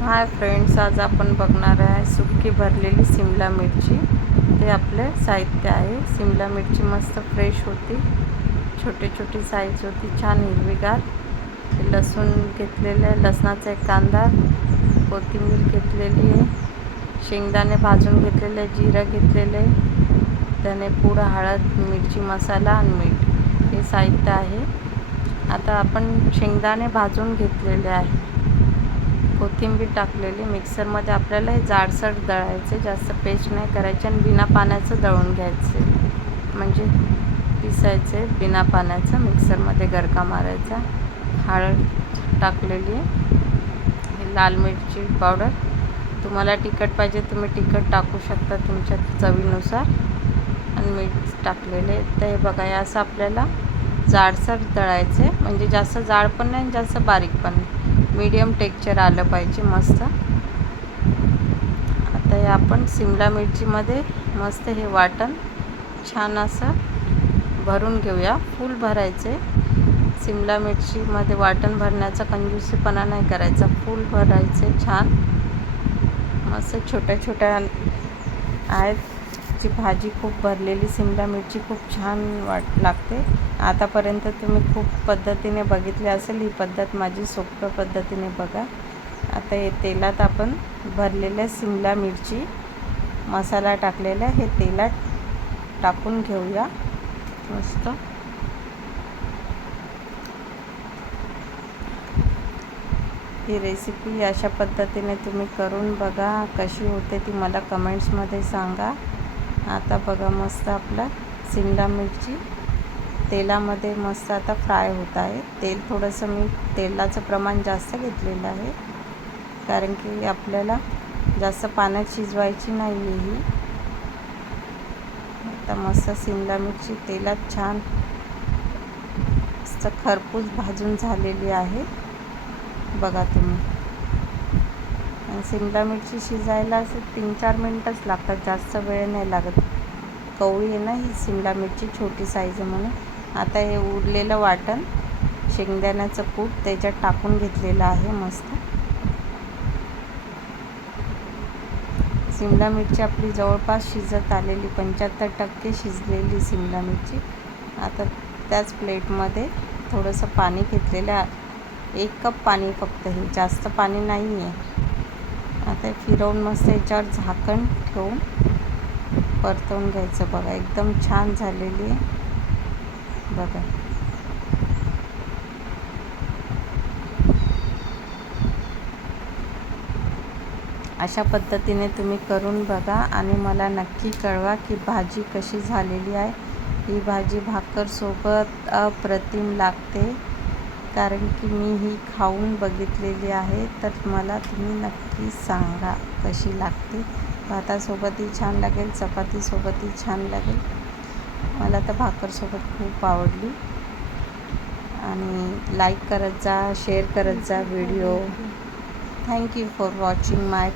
Hi friends, आज आपण बघणार आहे सुक्की भरलेली सिमला मिरची। हे आपले साहित्य आहे। सिमला मिरची मस्त फ्रेश होती, छोटे छोटी साईज होती, छान हिरवीगार। लसूण घेतलेले आहे, लसणाचा एक कांदा, कोथिंबीर घेतलेली आहे, शेंगदाणे भाजून घेतलेले, जिरं घेतलेले, धनेपूड, हळद, मिरची मसाला आणि मीठ हे साहित्य आहे। आता आपण शेंगदाणे भाजून घेतलेले आहे, कोथिंबीर टाकलेली, मिक्सरमध्ये आपल्याला हे जाडसर दळायचे, जास्त पेस्ट नाही करायचे आणि बिना पाण्याचं दळून घ्यायचे, म्हणजे पिसायचे बिना पाण्याचं, मिक्सरमध्ये गरका मारायचा। हळद टाकलेली, लाल मिरची पावडर, तुम्हाला तिखट पाहिजे तुम्ही तिखट टाकू शकता तुमच्या चवीनुसार, आणि मीठ टाकलेले। तर हे बघा, हे असं आपल्याला जाडसर दळायचे, म्हणजे जास्त जाड पण नाही जास्त बारीक पण नाही, मीडियम टेक्स्चर आलं पाहिजे मस्त। आता हे आपण सिमला मिरचीमध्ये मस्त हे वाटण छान असं भरून घेऊया, फुल भरायचे। सिमला मिरचीमध्ये वाटण भरण्याचा कंजूसीपणा नाही करायचा, फुल भरायचे छान मस्त। छोट्या छोट्या आहेत, ची भाजी खूप भरलेली सिमला मिरची खूप छान लागते। आतापर्यंत तुम्ही खूप पद्धतीने बघितले असेल, ही पद्धत माझी सोप्या पद्धतीने बघा। आता हे तेलात आपण भरलेल्या सिमला मिरची मसाला टाकलेला हे तेलात टाकून घेऊया मस्त। ही रेसिपी अशा पद्धतीने तुम्ही करून बघा, कशी होते ती मला कमेंट्समध्ये सांगा। आता बघा, मस्त आपला सिमला मिरची तेलामध्ये मस्त आता फ्राय होत आहे। तेल थोडंसं मी तेलाचं प्रमाण जास्त घेतलेलं आहे, कारण की आपल्याला जास्त पाण्यात शिजवायची नाही आहे ही। आता मस्त सिमला मिरची तेलात छान मस्त खरपूस भाजून झालेली आहे बघा तुम्ही। सिमला मिरची शिजायला असं 3-4 मिनटंच लागतात, जास्त वेळ नाही लागत। कवळी आहे ना ही सिमला मिरची, छोटी साईज आहे म्हणून। आता हे उरलेलं वाटण शेंगदाण्याचं कूट त्याच्यात टाकून घेतलेलं आहे मस्त। सिमला मिरची आपली जवळपास शिजत आलेली, 75% शिजलेली सिमला मिरची। आता त्याच प्लेटमध्ये थोडंसं पाणी घेतलेलं, 1 कप पाणी फक्त, हे जास्त पाणी नाही आहे। आता फिरवून मस्त याच्यावर झाकण ठेवून परतवून घ्यायचं बघा, एकदम छान झालेली आहे बघा। अशा पद्धतीने तुम्ही करून बघा आणि मला नक्की कळवा की भाजी कशी झालेली आहे। ही भाजी भाकरसोबत अप्रतिम लागते, कारण की मी ही खाऊन बघितलेली आहे, तर मला तुम्ही नक्की सांगा कशी लागते। भातासोबतही छान लागेल, चपातीसोबतही छान लागेल, मला तर भाकरसोबत खूप आवडली। आणि लाईक करत जा, शेअर करत जा video. Thank you for watching my